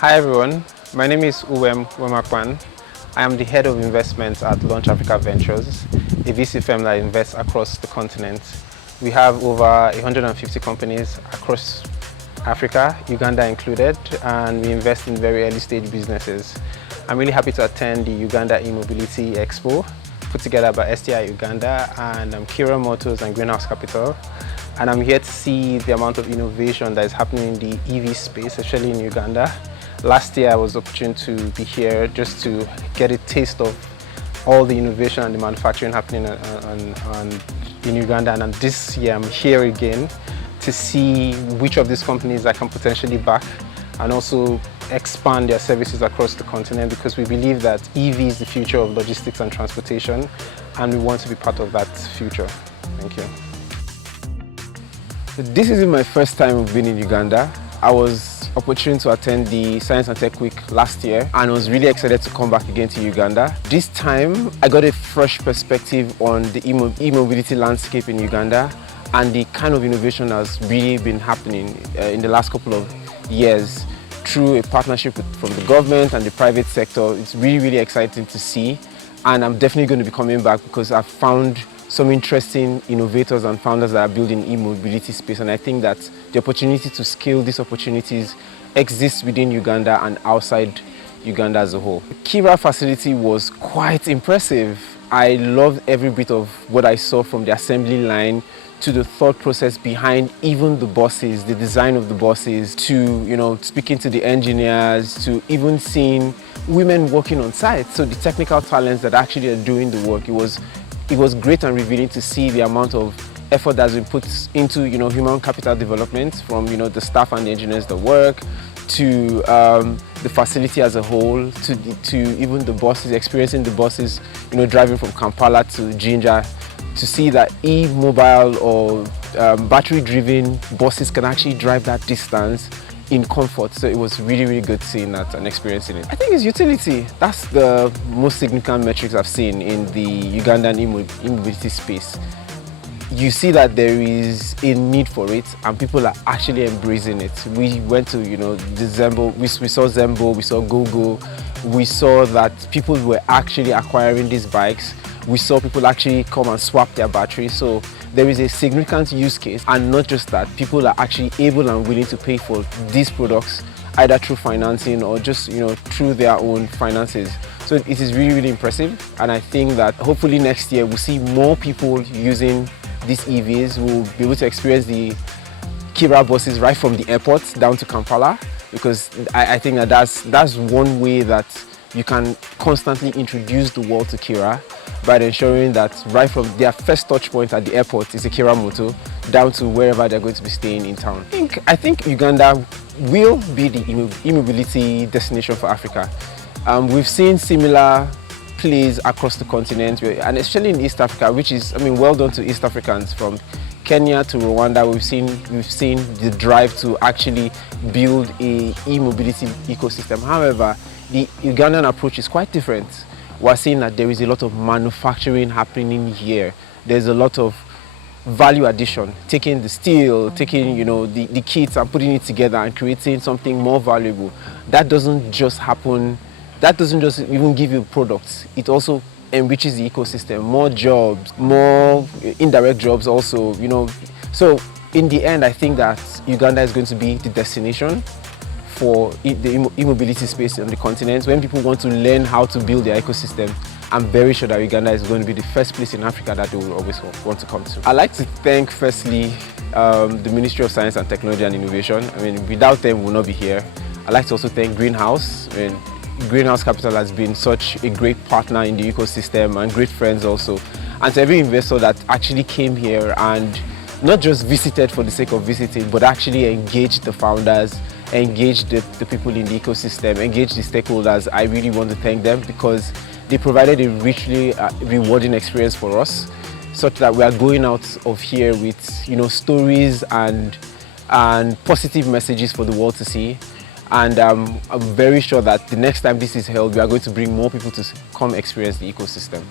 Hi everyone, my name is Uwem Head. I am the Head of Investment at Launch Africa Ventures, a VC firm that invests across the continent. We have over 150 companies across Africa, Uganda included, and we invest in very early stage businesses. I'm really happy to attend the Uganda E-Mobility Expo, put together by STI Uganda and Kira Motors and Greenhouse Capital. And I'm here to see the amount of innovation that is happening in the EV space, especially in Uganda. Last year I was opportune to be here just to get a taste of all the innovation and the manufacturing happening in Uganda, and this year I'm here again to see which of these companies I can potentially back and also expand their services across the continent, because we believe that EV is the future of logistics and transportation and we want to be part of that future. Thank you. This isn't my first time of being in Uganda. I was opportune to attend the Science and Tech Week last year and was really excited to come back again to Uganda. This time I got a fresh perspective on the e-mobility landscape in Uganda and the kind of innovation that's really been happening in the last couple of years through a partnership from the government and the private sector. It's really exciting to see, and I'm definitely going to be coming back because I've found some interesting innovators and founders that are building e-mobility space, and I think that the opportunity to scale these opportunities exists within Uganda and outside Uganda as a whole. The Kira facility was quite impressive. I loved every bit of what I saw, from the assembly line to the thought process behind even the buses, the design of the buses, to speaking to the engineers, to even seeing women working on site. So the technical talents that actually are doing the work, it was great and revealing to see the amount of effort that's been put into human capital development, from the staff and the engineers that work, to the facility as a whole, to even the buses, experiencing the buses, driving from Kampala to Jinja, to see that e-mobile or battery-driven buses can actually drive that distance in comfort. So it was really good seeing that and experiencing it. I think it's utility. That's the most significant metrics I've seen in the Ugandan e-mobility space. You see that there is a need for it and people are actually embracing it. We went to the Zembo, we saw Zembo, we saw GoGo, we saw that people were actually acquiring these bikes. We saw people actually come and swap their batteries. So there is a significant use case, and not just that, people are actually able and willing to pay for these products either through financing or just through their own finances. So it is really impressive, and I think that hopefully next year we'll see more people using these EVs. We'll be able to experience the Kira buses right from the airport down to Kampala, because I think that that's one way that you can constantly introduce the world to Kira, by ensuring that right from their first touch point at the airport is a Kira motor down to wherever they're going to be staying in town. I think Uganda will be the e-mobility destination for Africa. We've seen similar plays across the continent, and especially in East Africa, which is, well done to East Africans. From Kenya to Rwanda, we've seen the drive to actually build a e-mobility ecosystem. However, the Ugandan approach is quite different. We're seeing that there is a lot of manufacturing happening here. There's a lot of value addition, taking the steel, taking the kits and putting it together and creating something more valuable. That doesn't just happen. That doesn't just even give you products. It also enriches the ecosystem, more jobs, more indirect jobs also. So in the end, I think that Uganda is going to be the destination for the e-mobility space on the continent. When people want to learn how to build their ecosystem, I'm very sure that Uganda is going to be the first place in Africa that they will always want to come to. I'd like to thank firstly the Ministry of Science and Technology and Innovation. Without them we will not be here. I'd like to also thank Greenhouse. Greenhouse Capital has been such a great partner in the ecosystem and great friends also. And to every investor that actually came here and not just visited for the sake of visiting, but actually engaged the founders, engage the people in the ecosystem, engage the stakeholders. I really want to thank them, because they provided a richly rewarding experience for us, such that we are going out of here with stories and positive messages for the world to see. And I'm very sure that the next time this is held, we are going to bring more people to come experience the ecosystem.